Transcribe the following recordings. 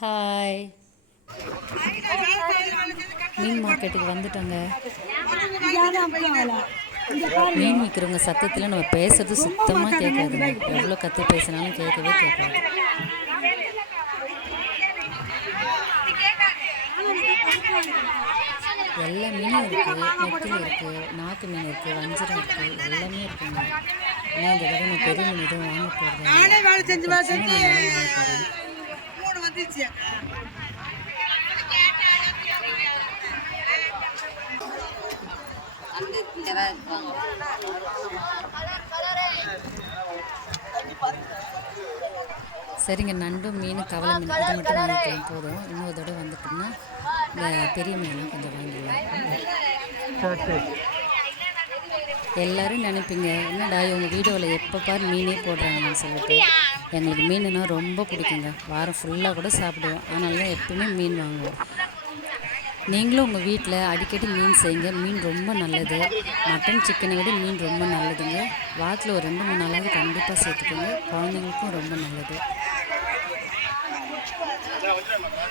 Hi மீன் மார்க்கெட்டுக்கு வந்துட்டோங்க. மீன் விற்கிறவங்க சத்தத்தில் நம்ம பேசுறது சுத்தமாக கேட்காதுங்க. எவ்வளோ கற்று பேசினாலும் கேட்கவே கேட்காது. எல்லா மீனும் இருக்குது நெத்திலி இருக்குது நாட்டு மீன் இருக்குது வஞ்சிரம் இருக்குது எல்லாமே இருக்குங்க. ஆனால் இந்த தடவை நான் பெரிய மீன் எதுவும் வாங்க போகிறேன் சரிங்க நண்டும் மீன் கவலை மீன் இது மட்டும் வாங்கிக்கலாம் போதும். இன்னொரு தடவை வந்துட்டோம்னா இந்த பெரிய மீன்லாம் கொஞ்சம் வாங்கிடலாம் எல்லாரும் நினைப்பீங்க என்னடா இவங்க வீடியோவில் எப்போ பாரு மீனே போடுறாங்கன்னு சொல்லிட்டு. எங்களுக்கு மீனுனா ரொம்ப பிடிக்குங்க. வாரம் ஃபுல்லாக கூட சாப்பிடுவோம். அதனால தான் எப்பவுமே மீன் வாங்குவோம். நீங்களும் உங்கள் வீட்டில் அடிக்கடி மீன் செய்யுங்க. மீன் ரொம்ப நல்லது. மட்டன் சிக்கனை விட மீன் ரொம்ப நல்லதுங்க. வாரத்தில் ஒரு ரெண்டு மூணு நாளாவது கண்டிப்பாக சேர்த்துக்கோங்க. குழந்தைங்களுக்கும் ரொம்ப நல்லது.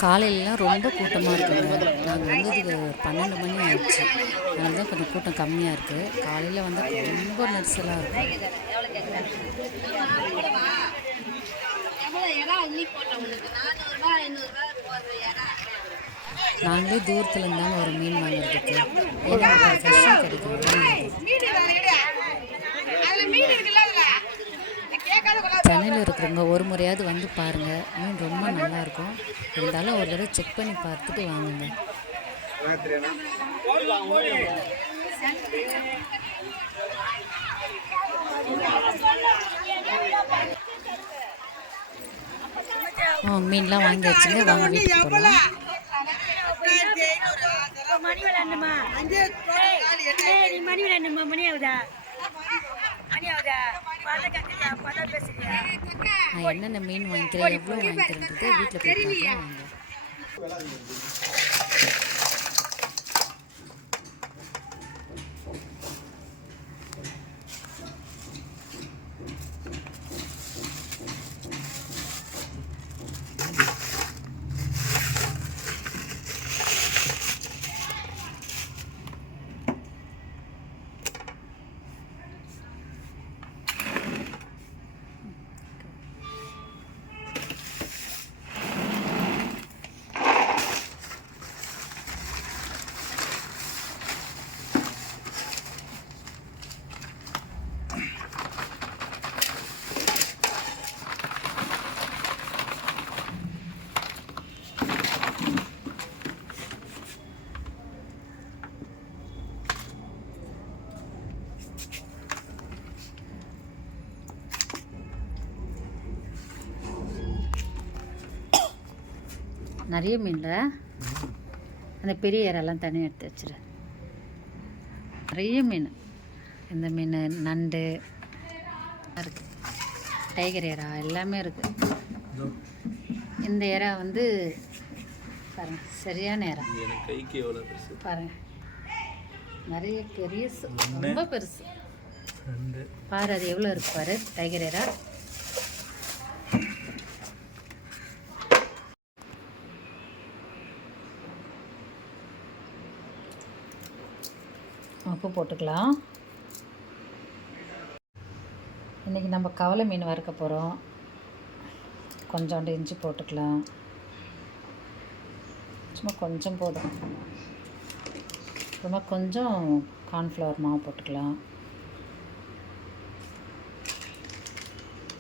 காலையிலலாம் ரொம்ப கூட்டமாக இருக்குங்க. நாங்கள் வந்து இது பன்னெண்டு மணி ஆயிடுச்சு. அதனால தான் கொஞ்சம் கூட்டம் கம்மியாக இருக்குது காலையில் வந்து ரொம்ப நெரிசலாக இருக்கும் நாங்களே தூரத்தில் இருந்தாலும் ஒரு மீன் வாங்குறதுக்கு ஏன்னா ஃப்ரெஷ்ஷாக கிடைக்கும் மீன் இருக்குல்ல அதுல கேட்காத சென்னையில் இருக்கிறவங்க ஒரு முறையாவது வந்து பாருங்கள் மீன் ரொம்ப நல்லாயிருக்கும். இருந்தாலும் ஒரு தடவை செக் பண்ணி பார்த்துட்டு வாங்குங்க. மீன்லாம் வாங்கி வச்சுங்க வாங்க வீட்டுக்கு போகலாம் மணி விளையாண்டுமா மணி ஆகுதா? நான் என்னென்ன மீன் வாங்கிக்கிறேன் எவ்வளோ வாங்கிக்கிறேன் வீட்டில் போய் பார்க்கலாம் வாங்க. நிறைய மீனில் அந்த பெரிய இறெல்லாம் தனியாக எடுத்து வச்சிரு. நிறைய மீன். இந்த மீன் நண்டு இருக்கு. டைகர் இறா எல்லாமே இருக்குது இந்த இறா வந்து பாருங்க சரியான இறா. கைக்கு எவ்வளோ பெருசு? பாருங்க. நிறைய பெரிய ரொம்ப பெருசு. பாரு அது எவ்வளோ இருக்கு பாரு டைகர் இறா. உப்பு போட்டுக்கலாம். இன்றைக்கி நம்ம கவலை மீன் வறுக்க போகிறோம் கொஞ்சோண்டு இஞ்சி போட்டுக்கலாம். சும்மா கொஞ்சம் போதும். சும்மா கொஞ்சம் கார்ன்ஃப்ளவர் மாவு போட்டுக்கலாம்.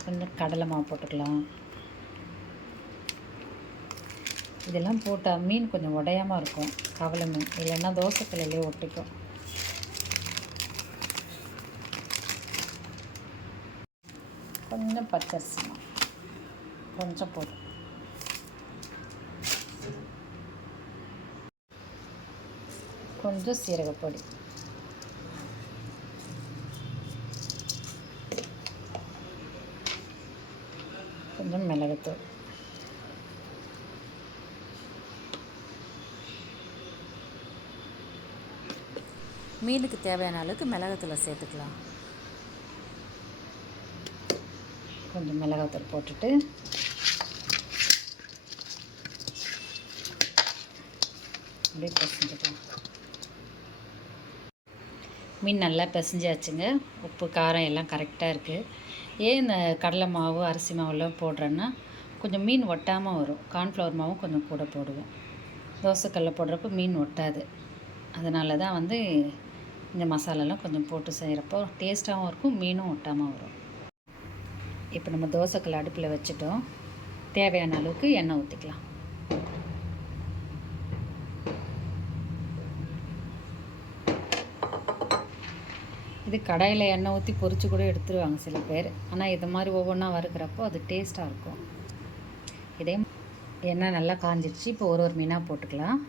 கொஞ்சம் கடலை மாவு போட்டுக்கலாம். இதெல்லாம் போட்டால் மீன் கொஞ்சம் உடையாமல் இருக்கும். கவலை மீன். இல்லைன்னா தோசைக்கல்லையே ஒட்டிக்கும். கொஞ்சம் பச்சை கொஞ்சம் போதும். கொஞ்சம் சீரகப்பொடி. கொஞ்சம் மிளகுத்தூள். மீனுக்கு தேவையான அளவுக்கு மிளகுத்தூளை சேர்த்துக்கலாம். கொஞ்சம் மிளகாத்தூள் போட்டுட்டு அப்படியே பிசைஞ்சிக்கலாம். மீன் நல்லா பிசைஞ்சாச்சுங்க. உப்பு காரம் எல்லாம் கரெக்டாக இருக்குது ஏன் இந்த கடலை மாவு அரிசி மாவுலாம் போடுறேன்னா கொஞ்சம் மீன் ஒட்டாமல் வரும். கார்ன்ஃப்ளவர் மாவும் கொஞ்சம் கூட போடுவேன் தோசைக்கல்ல போடுறப்போ மீன் ஒட்டாது. அதனால தான் வந்து இந்த மசாலாலாம் கொஞ்சம் போட்டு செய்கிறப்போ டேஸ்ட்டாகவும் இருக்கும் மீனும் ஒட்டாமல் வரும். இப்போ நம்ம தோசைக்கல் அடுப்பில் வச்சுட்டோம். தேவையான அளவுக்கு எண்ணெய் ஊற்றிக்கலாம் இது கடையில் எண்ணெய் ஊற்றி பொறிச்சு கூட எடுத்துருவாங்க சில பேர். ஆனால் இது மாதிரி ஒவ்வொன்றா வறுக்கிறப்போ அது டேஸ்ட்டாக இருக்கும். இதே எண்ணெய் நல்லா காஞ்சிடுச்சு இப்போ ஒரு ஒரு மீனாக போட்டுக்கலாம்.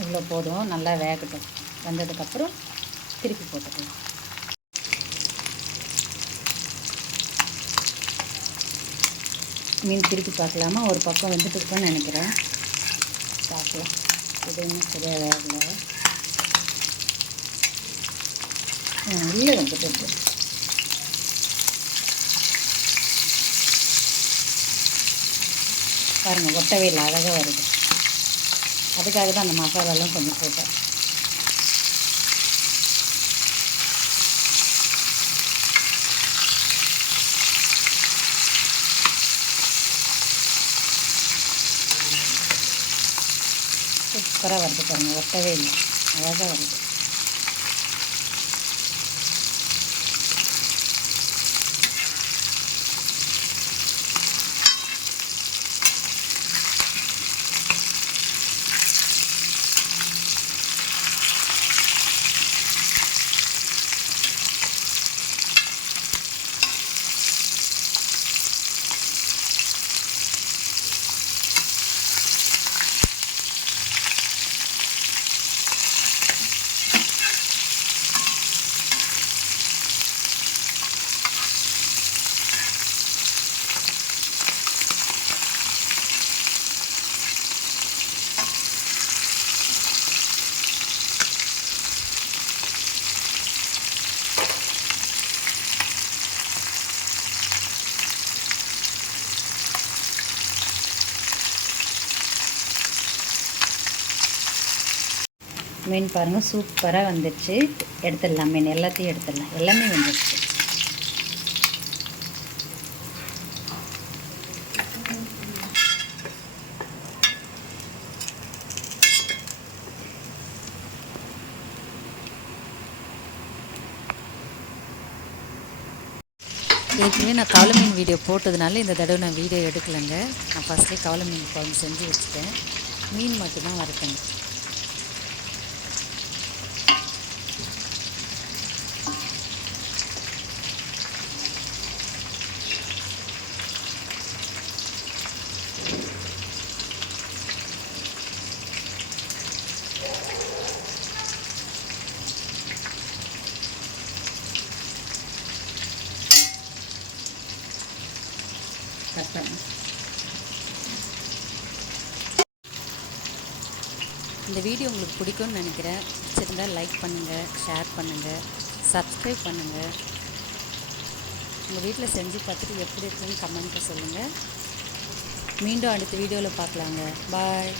இவ்வளோ போதும் நல்லா வேகட்டும். வந்ததுக்கப்புறம் திருப்பி போட்டுக்கலாம். மீன் திருப்பி பார்க்கலாமா? ஒரு பக்கம் வந்துட்டு இருக்குன்னு நினைக்கிறேன். பார்க்கலாம். எதுவுமே சரியாக வேகல. இல்லை வந்துட்டு இருக்கு பாருங்கள் ஒட்டவே இல்லை அழகாக வருது. அதுக்காக தான் அந்த மசாலாலாம் கொஞ்சம் போட்டேன். சூப்பராக வருது பாருங்கள் ஒட்டவே இல்லை. அழகாக வருது மீன் பாருங்கள் சூப்பராக வந்துடுச்சு எடுத்துடலாம் மீன் எல்லாத்தையும் எடுத்துடலாம். எல்லாமே வந்துடுச்சு ஏற்கனவே நான் கவலை மீன் வீடியோ போட்டதுனால இந்த தடவை நான் வீடியோ எடுக்கலைங்க. நான் ஃபஸ்ட்டே கவலை மீன் குழம்பு செஞ்சு வச்சுட்டேன். மீன் மட்டும்தான் வறுத்தேங்க கட் பண்ணேன் இந்த வீடியோ உங்களுக்கு பிடிக்கும்னு நினைக்கிறேன். பிடிச்சிருந்தால் லைக் பண்ணுங்கள் ஷேர் பண்ணுங்கள் சப்ஸ்கிரைப் பண்ணுங்கள் உங்கள் வீட்டில் செஞ்சு பார்த்துட்டு எப்படி இருக்குன்னு கமெண்ட்டில் சொல்லுங்கள் மீண்டும் அடுத்த வீடியோவில் பார்க்கலாங்க. பாய்